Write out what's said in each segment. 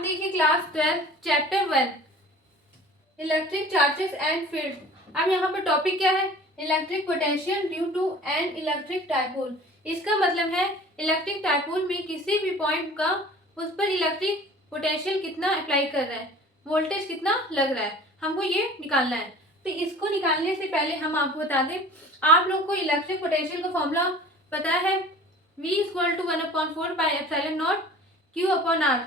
आप देखिए class 12 chapter 1 electric charges and field. अब यहाँ पर टॉपिक क्या है? Electric potential due to an electric dipole. इसका मतलब है इलेक्ट्रिक डायपोल में किसी भी पॉइंट का उस पर इलेक्ट्रिक पोटेंशियल कितना अप्लाई कर रहा है, वोल्टेज कितना लग रहा है, हमको ये निकालना है। तो इसको निकालने से पहले हम आपको बता दें, आप लोग को इलेक्ट्रिक पोटेंशियल का फॉर्मूला पता है, V equal to 1/4 pi epsilon naught Q upon R।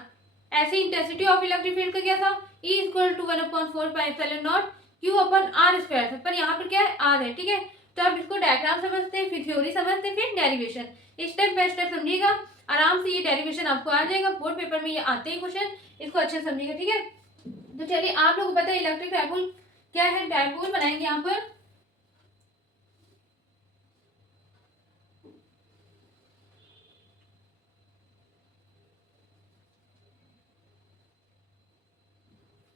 ऐसे इंटेंसिटी ऑफ इलेक्ट्रिक फील्ड का क्या था? E equal to 1/4 pi epsilon naught Q upon R square था, पर यहाँ पर क्या है? R है, ठीक है। तो आप इसको डायग्राम समझते हैं, फिर थ्योरी समझते हैं, फिर डेरिवेशन, स्टेप बाय स्टेप समझिएगा। आराम से ये डेरिवेशन आपको आ जाएगा, बोर्ड पेपर में ये आते हैं क्वेश्चन, इसको अच्छे से समझिएगा, ठीक है। तो चलिए, आप लोगों को पता है इलेक्ट्रिक डायपोल क्या है? डायपोल बनाएंगे यहाँ पर,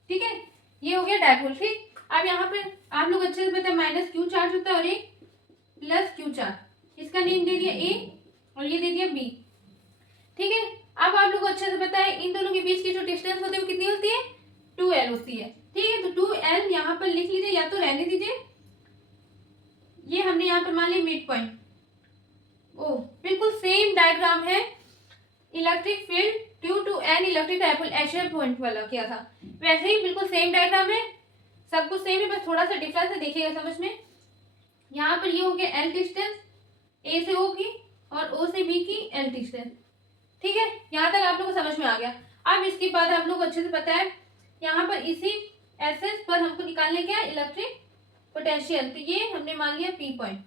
ठीक है। ये हो गया डायपोल, ठीक। अब यहाँ पर आप लोग अच्छे से पता है माइनस क्यू चार्ज होता है और एक प्लस क्यू चार्ज। इसका नेम दे दिया ए और ये दे दिया बी, ठीक है। अब आप लोग को अच्छे से पता है इन दोनों के बीच की जो डिस्टेंस होती है वो कितनी होती है? 2L होती है, ठीक है। तो 2L यहाँ पर लिख लीजिए या तो रहने दीजिए। ये हमने यहाँ पर मान लिया मिड पॉइंट। ओ, बिल्कुल सेम डायग्राम है electric field due to an electric dipole axial point वाला किया था, वैसे ही बिल्कुल सेम डायग्राम है, सब कुछ सेम है, बस थोड़ा सा डिफरेंस है, देखिएगा समझ में। यहाँ पर ये हो गया एल डिस्टेंस, ए से ओ की और ओ से बी की एल डिस्टेंस, ठीक है। यहाँ तक आप लोग को समझ में आ गया। अब इसके बाद आप लोग को अच्छे से पता है यहाँ पर इसी एसेस पर हमको निकालने क्या है? Electric potential. तो ये हमने मान लिया पी पॉइंट,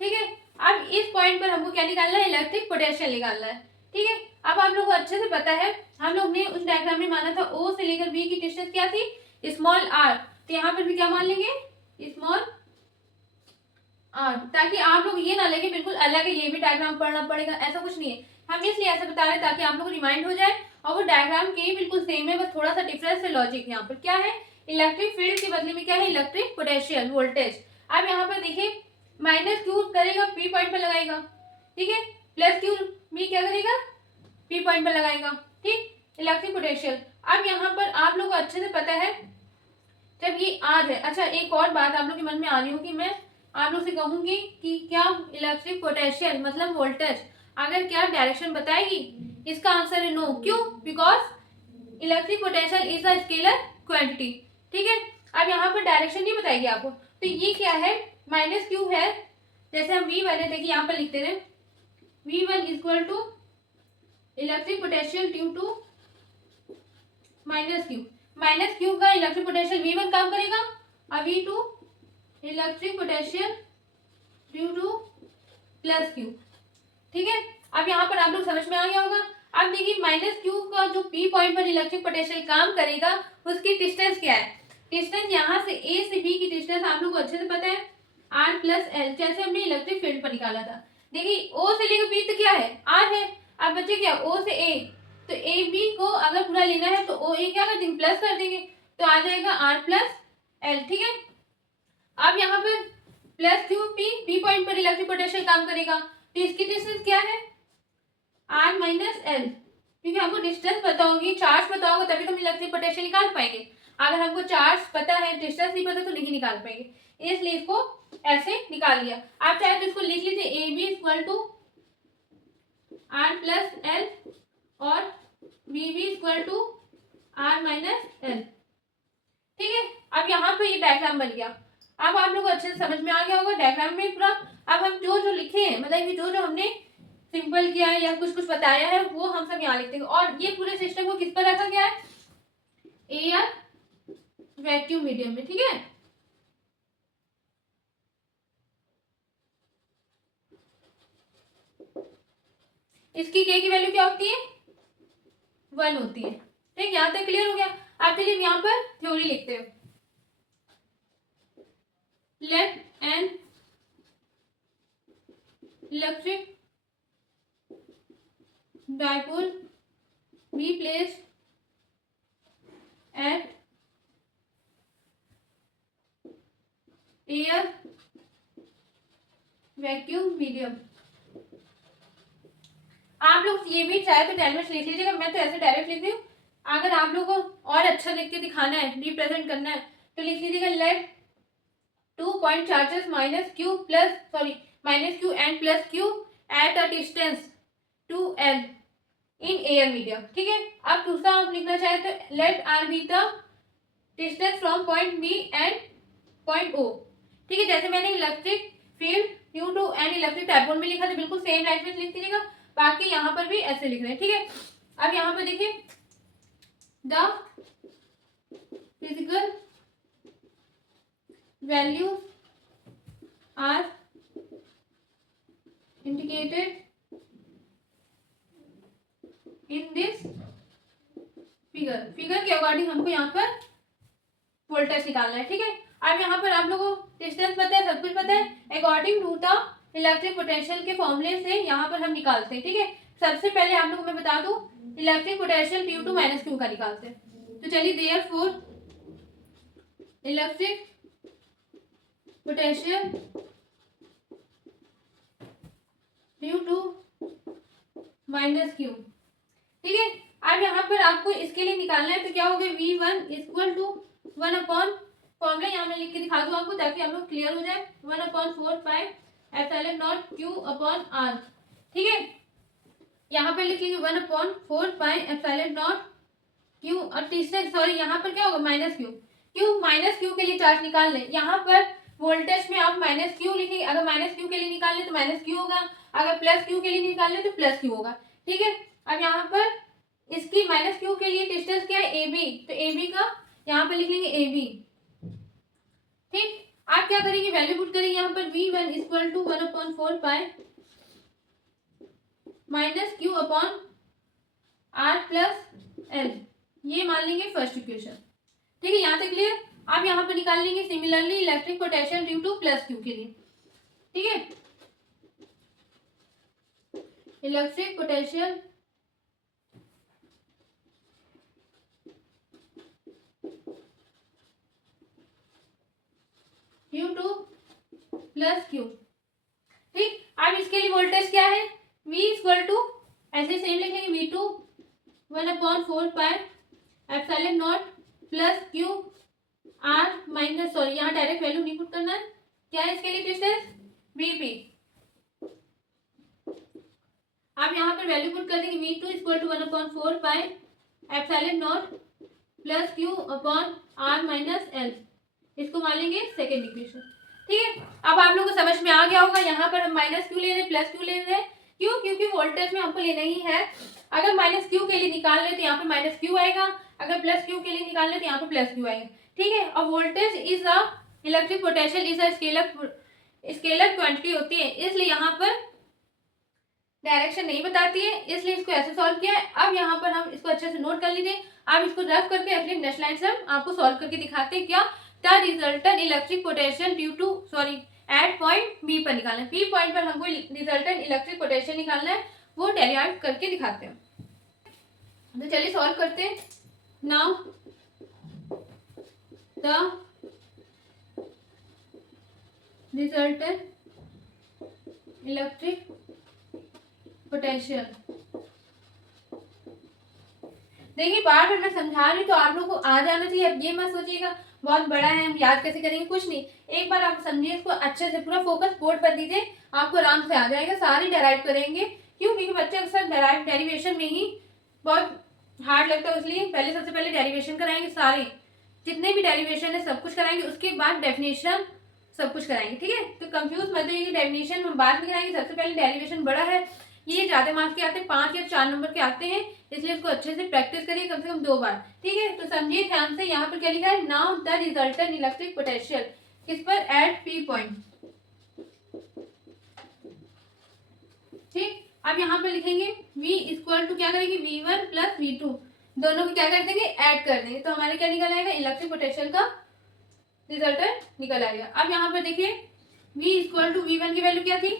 ठीक है। अब इस पॉइंट पर हमको क्या निकालना है? इलेक्ट्रिक पोटेंशियल निकालना है, ठीक है। अब आप लोग को अच्छे से पता है हम लोग ने उस डायग्राम में माना था ओ से लेकर बी की डिस्टेंस क्या थी? Small R. तो यहाँ पर भी क्या मान लेंगे? स्मॉल आर, ताकि आप लोग ये ना लगे बिल्कुल अलग है, ये भी डायग्राम पढ़ना पड़ेगा, ऐसा कुछ नहीं है। हम इसलिए ऐसा बता रहे हैं ताकि आप लोग को रिमाइंड हो जाए, और वो डायग्राम के बिल्कुल सेम है, बस थोड़ा सा डिफरेंस है लॉजिक। यहाँ पर क्या है? इलेक्ट्रिक फील्ड के बदले में क्या है? Electric potential, voltage. अब यहाँ पर देखिए माइनस क्यू करेगा, पी पॉइंट पर लगाएगा, ठीक है। प्लस क्यू बी क्या करेगा? पी पॉइंट पर लगाएगा, ठीक। Electric potential. अब यहाँ पर आप लोग को अच्छे से पता है जब ये आर है। अच्छा, एक और बात आप लोग के मन में आ रही होगी, मैं आप लोग से कहूंगी कि क्या इलेक्ट्रिक पोटेंशियल मतलब वोल्टेज अगर क्या डायरेक्शन बताएगी? इसका आंसर है नो। क्यों? Because electric potential is a scalar quantity, ठीक है। अब यहाँ पर डायरेक्शन नहीं बताएगी आपको। तो ये क्या है? माइनस क्यू है, जैसे हम वी वाले देखिए यहाँ पर लिखते रहे, V1 equal to electric potential due to minus Q. Minus Q का इलेक्ट्रिक पोटेंशियल V1 काम करेगा और V2 electric potential due to plus Q, ठीक है। अब यहाँ पर आप लोग समझ में आ गया होगा। अब देखिए माइनस क्यू का जो पी पॉइंट पर इलेक्ट्रिक पोटेंशियल काम करेगा उसकी डिस्टेंस क्या है? डिस्टेंस यहाँ से ए से बी की डिस्टेंस आप लोग को अच्छे से पता है आर प्लस एल, जैसे हमने इलेक्ट्रिक फील्ड पर निकाला था। देखिए ओ से लेकर बी तो क्या है? आर है। अब बच्चे क्या? ओ से ए, तो ए बी को अगर पूरा लेना है तो ओ ए क्या कर देंगे? प्लस कर देंगे, तो आ जाएगा आर प्लस एल, ठीक है। अब यहाँ पर प्लस क्यू पी पॉइंट पर इलेक्ट्रिक पोटेंशियल काम करेगा, तो इसकी डिस्टेंस क्या है? आर माइनस एल, क्योंकि हमको डिस्टेंस पता होगी, चार्ज पता होगा तभी तो हम इलेक्ट्रिक पोटेंशियल निकाल पाएंगे। अगर हमको चार्ज पता है, डिस्टेंस नहीं पता तो नहीं निकाल पाएंगे, इसलिए इसको ऐसे निकाल लिया। आप चाहे तो इसको लिख लीजिए A B equal to R plus L और B B equal to R minus L, ठीक है। अब यहाँ पे ये डायग्राम बन गया। अब आप लोग को अच्छे से समझ में आ गया होगा डायग्राम में पूरा। अब हम जो जो लिखे हैं, मतलब कि जो जो हमने सिंपल किया है या कुछ कुछ बताया है, वो हम सब यहाँ लिखते हैं। और ये पूरे सिस्टम को किस पर रखा गया है? एयर वैक्यूम मीडियम में, ठीक है। इसकी के की वैल्यू क्या होती है? 1 होती है, ठीक। यहाँ तक क्लियर हो गया। अब चलिए यहाँ पर थ्योरी लिखते हैं। Let an electric dipole be placed at air vacuum medium. आप लोग ये भी चाहे तो डायरेक्ट लिख लीजिएगा, मैं तो ऐसे डायरेक्ट लिख रही हूँ, अगर आप लोग को और अच्छा लिख के दिखाना है, रिप्रेजेंट करना है, तो लिख लीजिएगा let 2 point charges minus Q and plus Q at a distance 2l in air medium. ठीक है, अब दूसरा आप लिखना चाहे तो let R be the distance from point B and point O. ठीक है, जैसे मैंने electric field due to and electric dipole में लिखा था, बिल्कुल सेम लाइन में लिख दीजिएगा। बाकी यहाँ पर भी ऐसे लिख रहे हैं। ठीक है, अब यहाँ पर देखिए the physical values are indicated in this figure. Figure के अकॉर्डिंग हमको यहाँ पर वोल्टेज निकालना है। ठीक है, अब यहाँ पर आप लोगों को डिस्टेंस पता है, सब कुछ पता है, according to the electric potential के फॉर्मूले से यहाँ पर हम निकालते हैं। ठीक है, सबसे पहले आप लोगों को मैं बता दूं electric potential due to minus Q का निकालते हैं। तो चलिए therefore electric potential due to minus Q. ठीक है, अब यहाँ पर आपको इसके लिए निकालना है, तो क्या होगा V1 equal to 1 upon formula यहाँ मैं लिख के दिखा दूँ आपको ताकि आप लोग क्लियर हो जाए। 1/4πε0 Q अपॉन R। ठीक है, यहाँ पर लिख लेंगे 1/4πε0 Q और तीसरे सॉरी यहाँ पर क्या होगा माइनस क्यू के लिए चार्ज निकाल लें। यहाँ पर वोल्टेज में आप माइनस क्यू लिखेंगे, अगर माइनस क्यू के लिए निकाल लें तो माइनस क्यू होगा, अगर प्लस क्यू के लिए निकाल लें तो प्लस क्यू होगा। ठीक है, अब यहाँ पर इसकी माइनस क्यू के लिए डिस्टेंस क्या है AB, तो AB का यहाँ पर लिख लेंगे AB। ठीक, आप क्या करेंगे वैल्यू पुट करेंगे यहाँ पर V1 equal to 1/4π minus q upon R plus L, ये मान लेंगे फर्स्ट इक्वेशन। ठीक है, यहाँ तक क्लियर। आप यहाँ पर निकाल लेंगे similarly electric potential due to plus q के लिए। ठीक है, electric potential due to plus Q. ठीक, अब इसके लिए वोल्टेज क्या है V इक्वल टू ऐसे सेम लिखेंगे V2 1/4πε0 plus q R minus sorry यहाँ डायरेक्ट वैल्यू नहीं पुट करना है, क्या है इसके लिए डिस्टेंस BP। आप यहाँ पर वैल्यू पुट कर देंगे V2 equal to 1/4πε0 plus q upon R minus L, इसको मान लेंगे सेकेंड इक्वेशन। ठीक है, अब आप लोगों को समझ में आ गया होगा यहाँ पर हम माइनस क्यू ले रहे हैं प्लस क्यू ले रहे हैं, क्यों? क्योंकि वोल्टेज में हमको लेना ही है। अगर माइनस क्यू के लिए निकाल ले तो यहाँ पे माइनस क्यू आएगा, अगर प्लस क्यू के लिए निकाल ले तो यहाँ पे प्लस क्यू आएगा। ठीक है, और voltage is a electric potential is a scalar quantity होती है, इसलिए यहाँ पर डायरेक्शन नहीं बताती है, इसलिए इसको ऐसे सॉल्व किया है। अब यहाँ पर हम इसको अच्छे से नोट कर लीजिए, आप इसको रफ करके अपनी नेक्स्ट लाइन से हम आपको सॉल्व करके दिखाते हैं क्या the resultant electric potential due to sorry at point B पर निकालना है। बी पॉइंट पर हमको रिजल्टेंट इलेक्ट्रिक पोटेंशियल निकालना है, वो डेरिवेट करके दिखाते हैं। तो चलिए सॉल्व करते हैं। Now the resultant electric potential, देखिए बार बार मैं समझा रही तो आप लोगों को आ जाना चाहिए। अब ये मत सोचिएगा बहुत बड़ा है हम याद कैसे करेंगे, कुछ नहीं, एक बार आप समझिए इसको अच्छे से, पूरा फोकस बोर्ड पर दीजिए, आपको आराम से आ जाएगा। सारे डेराइव करेंगे, क्यों? क्योंकि बच्चे अक्सर डेरिवेशन में ही बहुत हार्ड लगता है, इसलिए पहले सबसे पहले डेरिवेशन कराएंगे, सारे जितने भी डेरिवेशन है सब कुछ कराएंगे, उसके बाद डेफिनेशन सब कुछ कराएंगे। ठीक है, तो कंफ्यूज मत होइए, डेफिनेशन हम बाद में कराएंगे, सबसे पहले डेरिवेशन बड़ा है, ये ज्यादा मार्क्स के आते हैं, 5 या 4 नंबर के आते हैं, इसलिए इसको अच्छे से प्रैक्टिस करिए कम से कम 2 बार। ठीक है, तो समझिए ध्यान से, यहाँ पर क्या लिखा है, now the resultant electric potential किस पर, एट पी पॉइंट। ठीक, अब यहाँ पर लिखेंगे V इक्वल टू क्या करेंगे, V1 प्लस V2, दोनों को क्या कर देंगे, ऐड कर देंगे, तो हमारे क्या निकल आएगा, इलेक्ट्रिक पोटेंशियल का रिजल्टेंट निकल आएगा। अब यहाँ पर देखिए V इक्वल टू V1 की वैल्यू क्या थी,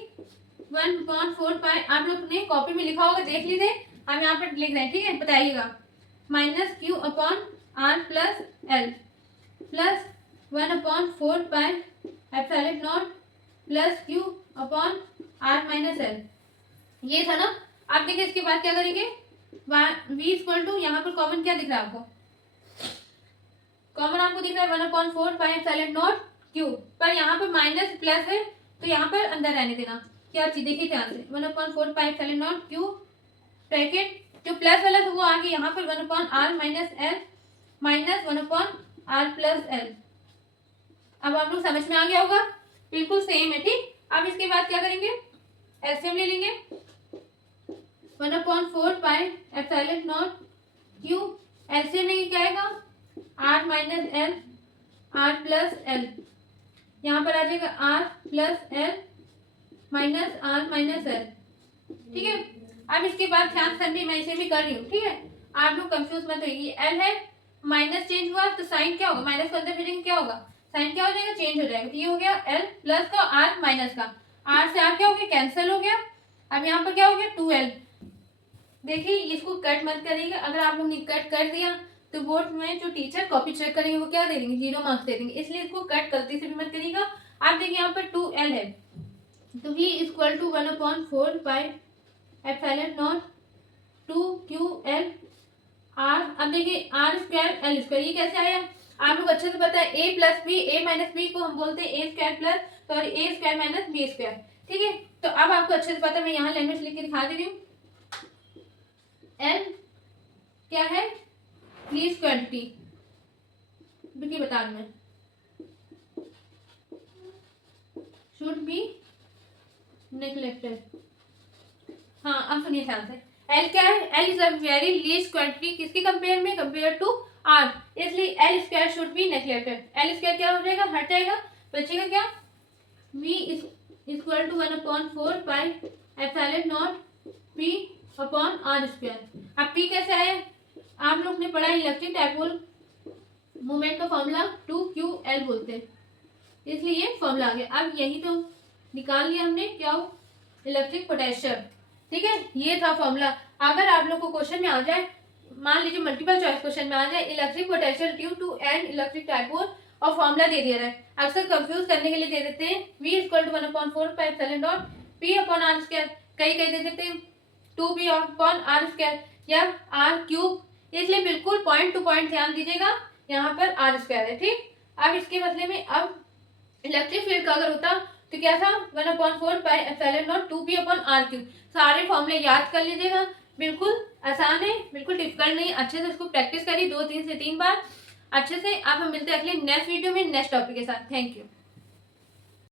1/4π, आप लोग ने कॉपी में लिखा होगा, देख लीजिए, हम यहाँ पर लिख रहे हैं। ठीक है, बताइएगा, minus q upon R plus L plus 1/4πε0 plus q upon R minus L, ये था ना। आप देखिए इसके बाद क्या करेंगे, वी इक्वल टू, यहाँ पर कॉमन क्या दिख रहा है आपको, कॉमन आपको दिख रहा है 1/4πε0 क्यू, पर यहाँ पर माइनस प्लस है तो यहाँ पर अंदर रहने देना। क्या चीज देखिए ध्यान से, 1/4πε0 क्यू ब्रैकेट, जो प्लस वाला था वो आगे यहाँ पर 1/r minus L minus 1/r plus L. अब आप लोग समझ में आ गया होगा, बिल्कुल सेम है, ठीक। अब इसके बाद क्या करेंगे, एलसीएम ले लेंगे, 1/4πε0 क्यू, एलसीएम लेंगे क्या आएगा, r minus L r plus L, यहाँ पर आ जाएगा r plus L minus r minus L, ठीक है। अब इसके बाद ध्यान से मैं इसे भी कर रही हूँ, ठीक है, आप लोग कंफ्यूज मत होइए। एल है, माइनस चेंज हुआ तो साइन क्या होगा, माइनस को अंदर भेजेंगे क्या होगा, साइन क्या हो जाएगा, चेंज हो जाएगा। तो ये हो गया एल प्लस का आर माइनस का, आर से आर क्या हो गया, कैंसिल हो गया। अब यहाँ पर क्या हो गया 2l। देखिए इसको कट मत करिएगा, अगर आप लोग ने कट कर दिया तो बोर्ड में जो टीचर कॉपी चेक करेंगे वो क्या दे देंगे, 0 मार्क्स दे देंगे, इसलिए इसको कट गलती से भी मत करिएगा। आप देखिए यहाँ पर 2l है तो v equal to 1/4πε0 2ql r। अब देखिए r स्क्वायर एल स्क्वायर, ये कैसे आया, आप लोग अच्छे से पता है a plus B, a minus B को हम बोलते हैं a square plus, sorry a square minus B square, ठीक है। तो अब आपको अच्छे से पता है, मैं यहाँ लैंग्वेज लिख के दिखा दे रही हूँ। l क्या है, लीस्ट क्वांटिटी, देखिए बता रही मैं, शुड बी नेग्लेक्टेड। हाँ अब सुनिए ध्यान से, L क्या है, L is a very least quantity, किसके कंपेयर में, कंपेयर टू R, इसलिए L square should be neglected. L square क्या हो जाएगा, हट जाएगा, बचेगा क्या, V equal to 1/4πε0 P upon R square. अब P कैसे आया, आप लोग ने पढ़ा इलेक्ट्रिक डाइपोल मोमेंट का फॉर्मूला 2ql बोलते हैं, इसलिए ये फॉर्मूला आ गया। अब यही तो निकाल लिया हमने, क्या हो, इलेक्ट्रिक पोटेंशियल, ठीक है, ये था फॉर्मूला। अगर आप लोग को क्वेश्चन में आ जाए, मान लीजिए मल्टीपल चॉइस क्वेश्चन में आ जाए electric potential due to an electric dipole और फॉर्मूला दे दिया है, अक्सर कंफ्यूज करने के लिए दे देते हैं v equal to 1/4πε0 p upon r square, कई दे देते हैं 2p अपॉन r स्क्वायर या r क्यूब, इसलिए बिल्कुल पॉइंट टू पॉइंट ध्यान दीजिएगा, यहाँ पर r स्क्वायर है, ठीक। अब इसके बदले में अब इलेक्ट्रिक फील्ड का अगर होता तो क्या था, 1/4πε0 2p अपॉन r क्यूब। सारे फॉर्मूले याद कर लीजिएगा, बिल्कुल आसान है, बिल्कुल डिफिकल्ट नहीं, अच्छे से इसको प्रैक्टिस करिए 2-3 से 3 बार अच्छे से। अब हम मिलते हैं अगले नेक्स्ट वीडियो में नेक्स्ट टॉपिक के साथ। Thank you.